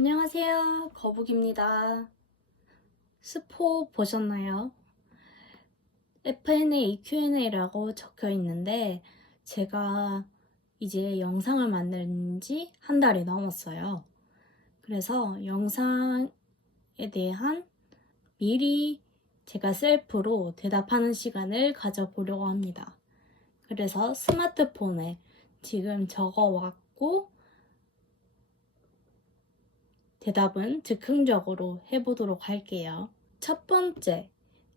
안녕하세요. 거북입니다. 스포 보셨나요? FNA, Q&A라고 적혀 있는데 제가 이제 영상을 만든 지 한 달이 넘었어요. 그래서 영상에 대한 미리 제가 셀프로 대답하는 시간을 가져보려고 합니다. 그래서 스마트폰에 지금 적어왔고 대답은 즉흥적으로 해보도록 할게요. 첫 번째,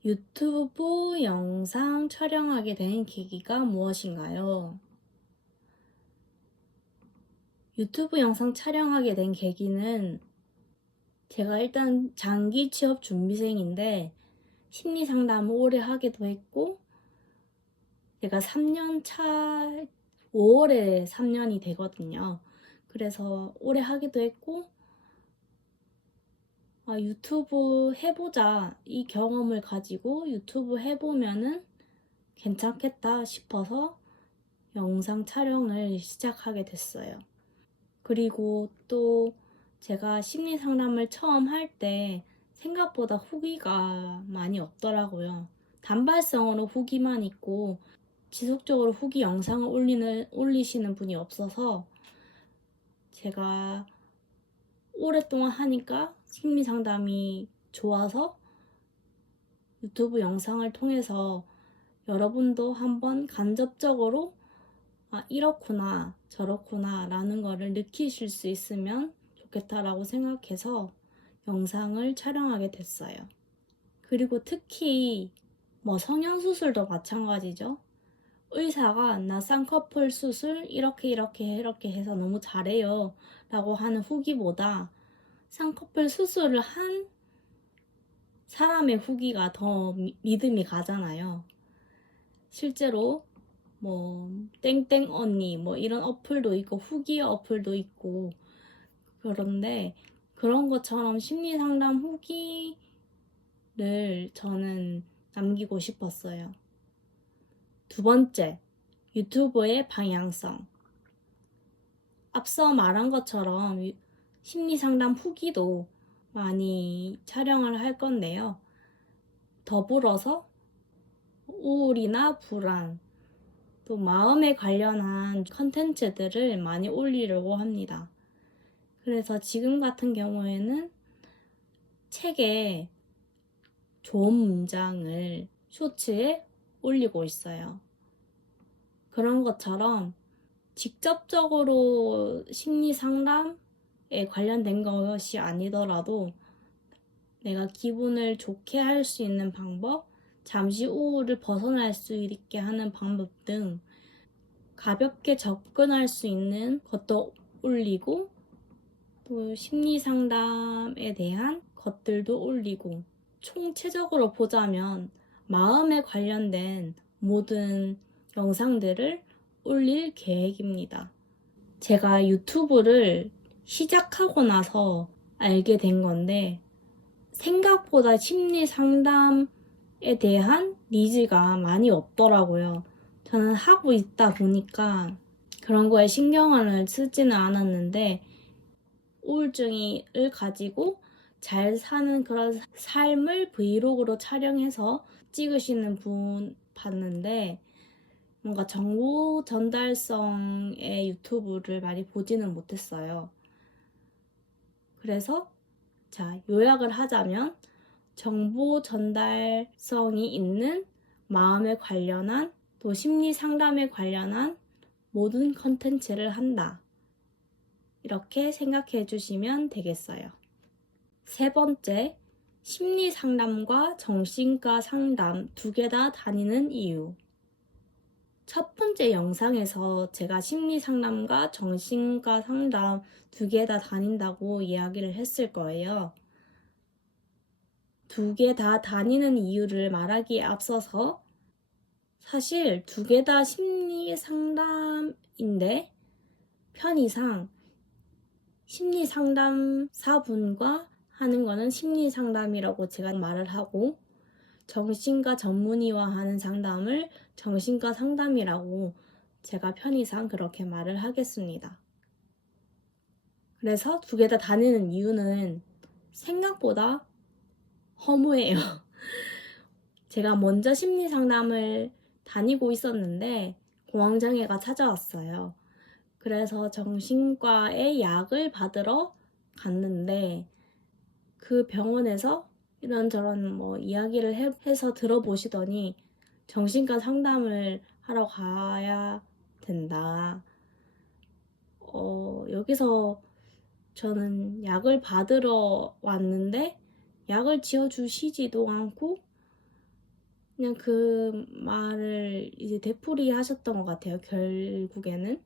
유튜브 영상 촬영하게 된 계기가 무엇인가요? 유튜브 영상 촬영하게 된 계기는 제가 일단 장기 취업 준비생인데 심리 상담을 오래 하기도 했고 제가 3년 차 5월에 3년이 되거든요. 그래서 오래 하기도 했고 유튜브 해보자. 이 경험을 가지고 유튜브 해보면은 괜찮겠다 싶어서 영상 촬영을 시작하게 됐어요. 그리고 또 제가 심리 상담을 처음 할 때 생각보다 후기가 많이 없더라고요. 단발성으로 후기만 있고 지속적으로 후기 영상을 올리시는 분이 없어서 제가 오랫동안 하니까 심리 상담이 좋아서 유튜브 영상을 통해서 여러분도 한번 간접적으로 이렇구나 저렇구나 라는 거를 느끼실 수 있으면 좋겠다라고 생각해서 영상을 촬영하게 됐어요. 그리고 특히 성형수술도 마찬가지죠. 의사가 나 쌍꺼풀 수술 이렇게 해서 너무 잘해요 라고 하는 후기보다 쌍꺼풀 수술을 한 사람의 후기가 더 믿음이 가잖아요. 실제로 땡땡 언니 이런 어플도 있고 후기 어플도 있고 그런데 그런 것처럼 심리 상담 후기를 저는 남기고 싶었어요. 두 번째, 유튜브의 방향성. 앞서 말한 것처럼 심리 상담 후기도 많이 촬영을 할 건데요. 더불어서 우울이나 불안, 또 마음에 관련한 컨텐츠들을 많이 올리려고 합니다. 그래서 지금 같은 경우에는 책에 좋은 문장을 쇼츠에 올리고 있어요. 그런 것처럼 직접적으로 심리 상담에 관련된 것이 아니더라도 내가 기분을 좋게 할 수 있는 방법, 잠시 우울을 벗어날 수 있게 하는 방법 등 가볍게 접근할 수 있는 것도 올리고 또 심리 상담에 대한 것들도 올리고 총체적으로 보자면 마음에 관련된 모든 영상들을 올릴 계획입니다. 제가 유튜브를 시작하고 나서 알게 된 건데 생각보다 심리 상담에 대한 니즈가 많이 없더라고요. 저는 하고 있다 보니까 그런 거에 신경을 쓰지는 않았는데 우울증을 가지고 잘 사는 그런 삶을 브이로그로 촬영해서 찍으시는 분 봤는데 뭔가 정보 전달성의 유튜브를 많이 보지는 못했어요. 그래서 요약을 하자면 정보 전달성이 있는 마음에 관련한 또 심리 상담에 관련한 모든 컨텐츠를 한다. 이렇게 생각해 주시면 되겠어요. 세 번째, 심리 상담과 정신과 상담 두 개 다 다니는 이유. 첫 번째 영상에서 제가 심리 상담과 정신과 상담 두 개 다 다닌다고 이야기를 했을 거예요. 두 개 다 다니는 이유를 말하기에 앞서서 사실 두 개 다 심리 상담인데 편의상 심리 상담사분과 하는 거는 심리 상담이라고 제가 말을 하고 정신과 전문의와 하는 상담을 정신과 상담이라고 제가 편의상 그렇게 말을 하겠습니다. 그래서 두 개 다 다니는 이유는 생각보다 허무해요. 제가 먼저 심리 상담을 다니고 있었는데 공황장애가 찾아왔어요. 그래서 정신과에 약을 받으러 갔는데 그 병원에서 이런저런 뭐 이야기를 해서 들어보시더니 정신과 상담을 하러 가야 된다. 여기서 저는 약을 받으러 왔는데 약을 지어주시지도 않고 그냥 그 말을 이제 되풀이 하셨던 것 같아요. 결국에는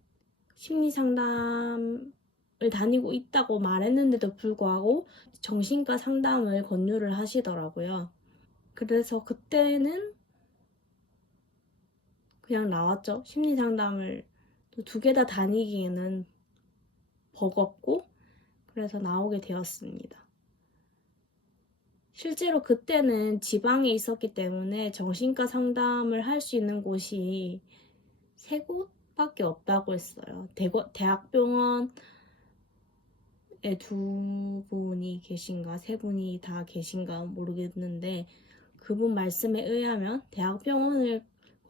심리 상담을 다니고 있다고 말했는데도 불구하고 정신과 상담을 권유를 하시더라고요. 그래서 그때는 그냥 나왔죠. 심리 상담을 두 개 다 다니기에는 버겁고 그래서 나오게 되었습니다. 실제로 그때는 지방에 있었기 때문에 정신과 상담을 할 수 있는 곳이 3곳밖에 없다고 했어요. 대학병원에 2분이 계신가 3분이 다 계신가 모르겠는데 그분 말씀에 의하면 대학병원을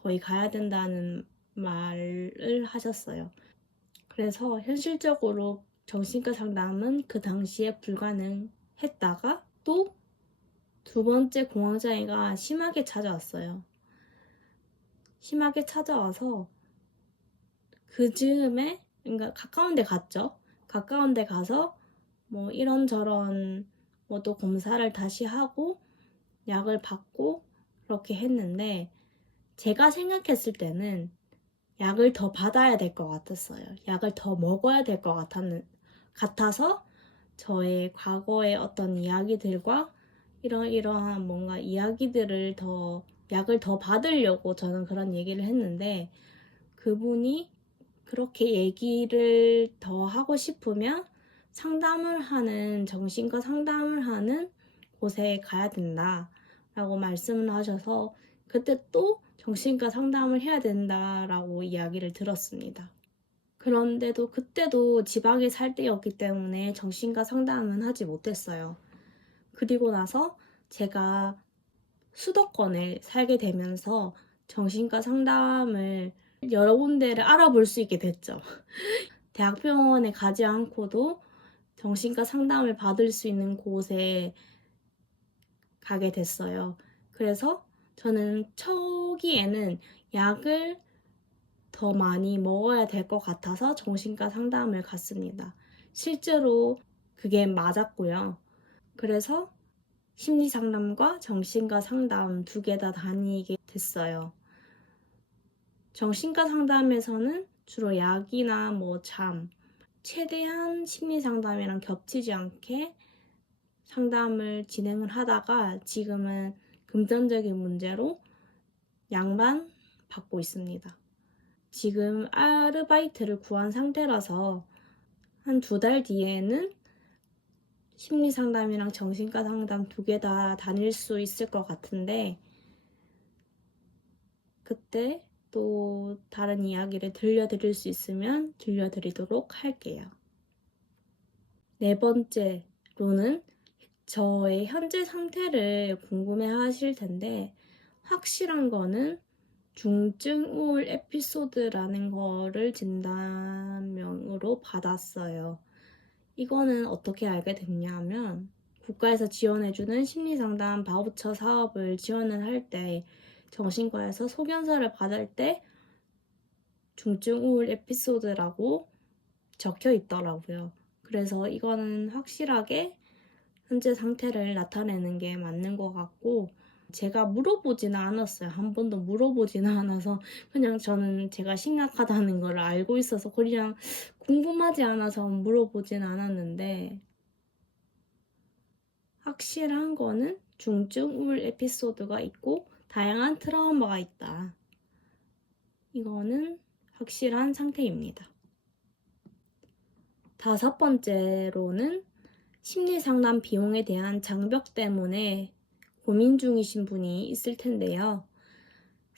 거의 가야 된다는 말을 하셨어요. 그래서 현실적으로 정신과 상담은 그 당시에 불가능했다가 또 2번째 공황장애가 심하게 찾아왔어요. 심하게 찾아와서 그 즈음에 그러니까 가까운 데 갔죠. 가까운 데 가서 뭐 이런저런 뭐 또 검사를 다시 하고 약을 받고 그렇게 했는데 제가 생각했을 때는 약을 더 받아야 될 것 같았어요. 약을 더 먹어야 될 것 같아서 저의 과거의 어떤 이야기들과 이러한 뭔가 이야기들을 약을 더 받으려고 저는 그런 얘기를 했는데 그분이 그렇게 얘기를 더 하고 싶으면 정신과 상담을 하는 곳에 가야 된다라고 말씀을 하셔서 그때 또 정신과 상담을 해야 된다라고 이야기를 들었습니다. 그런데도 그때도 지방에 살 때였기 때문에 정신과 상담은 하지 못했어요. 그리고 나서 제가 수도권에 살게 되면서 정신과 상담을 여러 군데를 알아볼 수 있게 됐죠. 대학병원에 가지 않고도 정신과 상담을 받을 수 있는 곳에 가게 됐어요. 그래서 저는 초기에는 약을 더 많이 먹어야 될 것 같아서 정신과 상담을 갔습니다. 실제로 그게 맞았고요. 그래서 심리 상담과 정신과 상담 2개 다 다니게 됐어요. 정신과 상담에서는 주로 약이나 최대한 심리 상담이랑 겹치지 않게 상담을 진행을 하다가 지금은 금전적인 문제로 약만 받고 있습니다. 지금 아르바이트를 구한 상태라서 한 2달 뒤에는 심리 상담이랑 정신과 상담 2개 다 다닐 수 있을 것 같은데 그때 또 다른 이야기를 들려드릴 수 있으면 들려드리도록 할게요. 4번째로는 저의 현재 상태를 궁금해 하실 텐데 확실한 거는 중증 우울 에피소드라는 거를 진단명으로 받았어요. 이거는 어떻게 알게 됐냐면 국가에서 지원해주는 심리상담 바우처 사업을 지원을 할 때 정신과에서 소견서를 받을 때 중증 우울 에피소드라고 적혀 있더라고요. 그래서 이거는 확실하게 현재 상태를 나타내는 게 맞는 것 같고 제가 물어보지는 않았어요. 한 번도 물어보지는 않아서 그냥 저는 제가 심각하다는 걸 알고 있어서 그냥 궁금하지 않아서 물어보진 않았는데 확실한 거는 중증 우울 에피소드가 있고 다양한 트라우마가 있다. 이거는 확실한 상태입니다. 5번째로는 심리상담 비용에 대한 장벽 때문에 고민 중이신 분이 있을 텐데요.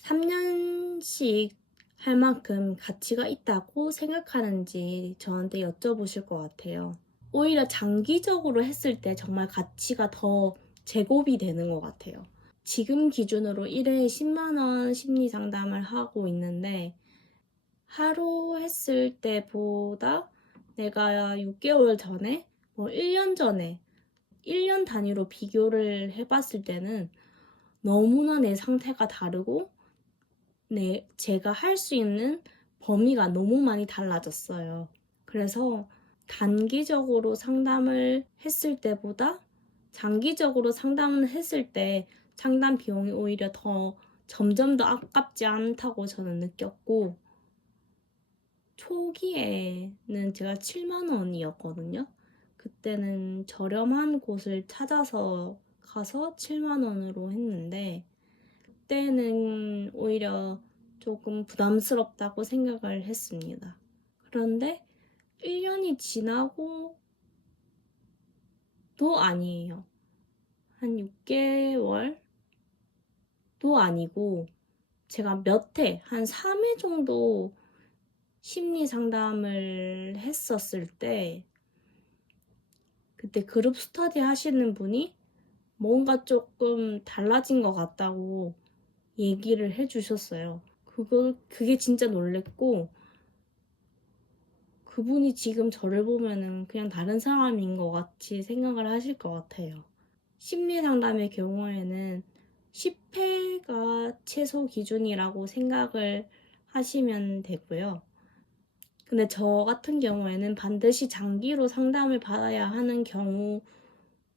3년씩 할 만큼 가치가 있다고 생각하는지 저한테 여쭤보실 것 같아요. 오히려 장기적으로 했을 때 정말 가치가 더 제곱이 되는 것 같아요. 지금 기준으로 1회에 10만 원 심리 상담을 하고 있는데 하루 했을 때보다 내가 6개월 전에, 1년 전에, 1년 단위로 비교를 해봤을 때는 너무나 내 상태가 다르고 제가 할 수 있는 범위가 너무 많이 달라졌어요. 그래서 단기적으로 상담을 했을 때보다 장기적으로 상담을 했을 때 상담 비용이 오히려 점점 더 아깝지 않다고 저는 느꼈고, 초기에는 제가 7만 원이었거든요. 그때는 저렴한 곳을 찾아서 가서 7만 원으로 했는데, 그때는 오히려 조금 부담스럽다고 생각을 했습니다. 그런데 1년이 지나고도 아니에요. 한 6개월도 아니고 제가 한 3회 정도 심리 상담을 했었을 때 그때 그룹 스터디 하시는 분이 뭔가 조금 달라진 것 같다고 얘기를 해주셨어요. 그게 진짜 놀랬고, 그분이 지금 저를 보면은 그냥 다른 사람인 것 같이 생각을 하실 것 같아요. 심리 상담의 경우에는 10회가 최소 기준이라고 생각을 하시면 되고요. 근데 저 같은 경우에는 반드시 장기로 상담을 받아야 하는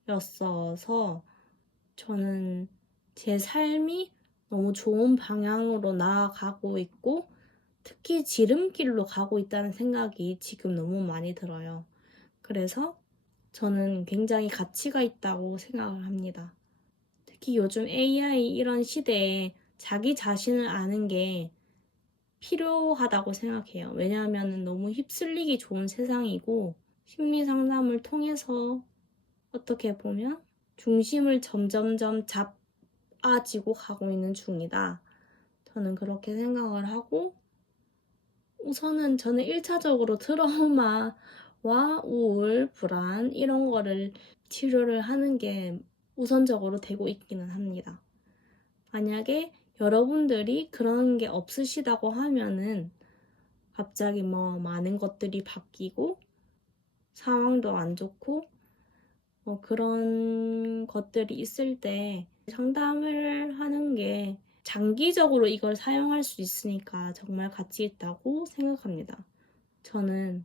경우였어서 저는 제 삶이 너무 좋은 방향으로 나아가고 있고 특히 지름길로 가고 있다는 생각이 지금 너무 많이 들어요. 그래서 저는 굉장히 가치가 있다고 생각을 합니다. 특히 요즘 AI 이런 시대에 자기 자신을 아는 게 필요하다고 생각해요. 왜냐하면 너무 휩쓸리기 좋은 세상이고 심리 상담을 통해서 어떻게 보면 중심을 점점점 잡아지고 가고 있는 중이다. 저는 그렇게 생각을 하고 우선은 저는 1차적으로 트라우마와 우울, 불안 이런 거를 치료를 하는 게 우선적으로 되고 있기는 합니다. 만약에 여러분들이 그런 게 없으시다고 하면은 갑자기 많은 것들이 바뀌고 상황도 안 좋고 그런 것들이 있을 때 상담을 하는 게 장기적으로 이걸 사용할 수 있으니까 정말 가치 있다고 생각합니다. 저는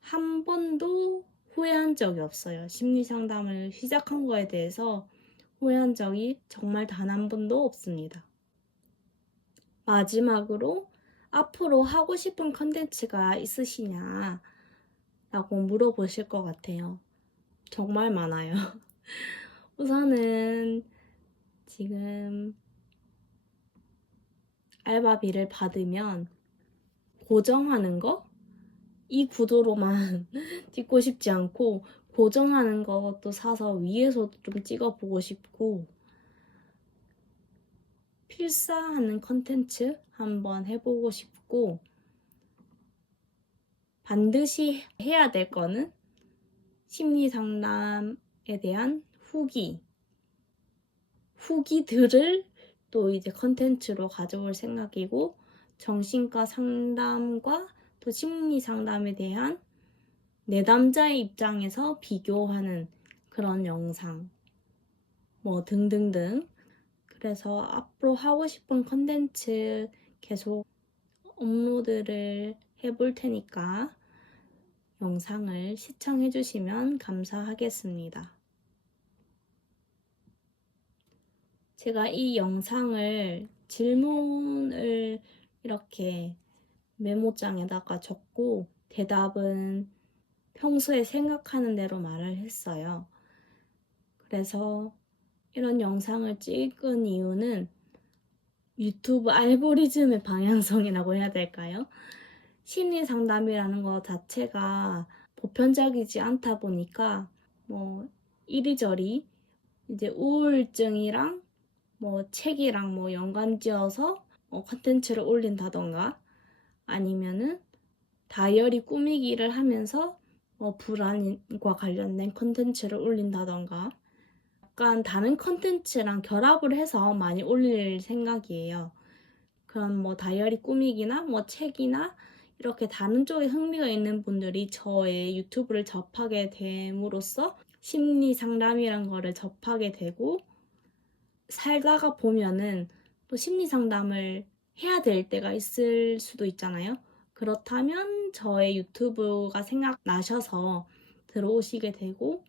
한 번도 후회한 적이 없어요. 심리 상담을 시작한 거에 대해서 후회한 적이 정말 단 한 번도 없습니다. 마지막으로 앞으로 하고 싶은 컨텐츠가 있으시냐 라고 물어보실 것 같아요. 정말 많아요. 우선은 지금 알바비를 받으면 고정하는 거? 이 구도로만 찍고 싶지 않고 고정하는 것도 사서 위에서도 좀 찍어보고 싶고 필사하는 컨텐츠 한번 해보고 싶고 반드시 해야 될 거는 심리 상담에 대한 후기들을 또 이제 컨텐츠로 가져올 생각이고 정신과 상담과 또 심리 상담에 대한 내담자의 입장에서 비교하는 그런 영상 등등등. 그래서 앞으로 하고 싶은 컨텐츠 계속 업로드를 해볼 테니까 영상을 시청해 주시면 감사하겠습니다. 제가 이 영상을 질문을 이렇게 메모장에다가 적고 대답은 평소에 생각하는 대로 말을 했어요. 그래서 이런 영상을 찍은 이유는 유튜브 알고리즘의 방향성이라고 해야 될까요? 심리 상담이라는 것 자체가 보편적이지 않다 보니까 이리저리 이제 우울증이랑 책이랑 연관지어서 컨텐츠를 올린다던가 아니면은 다이어리 꾸미기를 하면서 불안과 관련된 컨텐츠를 올린다던가 약간 다른 컨텐츠랑 결합을 해서 많이 올릴 생각이에요. 그럼 뭐 다이어리 꾸미기나 뭐 책이나 이렇게 다른 쪽에 흥미가 있는 분들이 저의 유튜브를 접하게 됨으로써 심리 상담이란 거를 접하게 되고 살다가 보면은 또 심리 상담을 해야 될 때가 있을 수도 있잖아요. 그렇다면 저의 유튜브가 생각나셔서 들어오시게 되고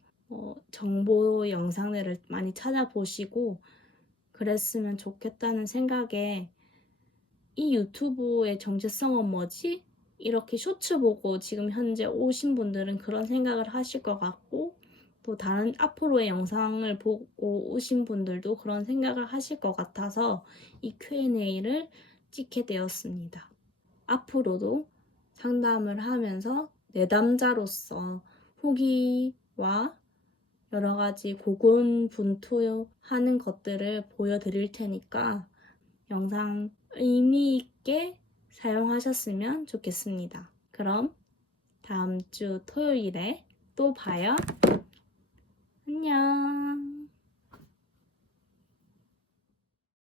정보 영상들을 많이 찾아보시고 그랬으면 좋겠다는 생각에 이 유튜브의 정체성은 뭐지? 이렇게 쇼츠 보고 지금 현재 오신 분들은 그런 생각을 하실 것 같고 또 다른 앞으로의 영상을 보고 오신 분들도 그런 생각을 하실 것 같아서 이 Q&A를 찍게 되었습니다. 앞으로도 상담을 하면서 내담자로서 후기와 여러 가지 고군분투하는 것들을 보여드릴 테니까 영상 의미 있게 사용하셨으면 좋겠습니다. 그럼 다음 주 토요일에 또 봐요. 안녕.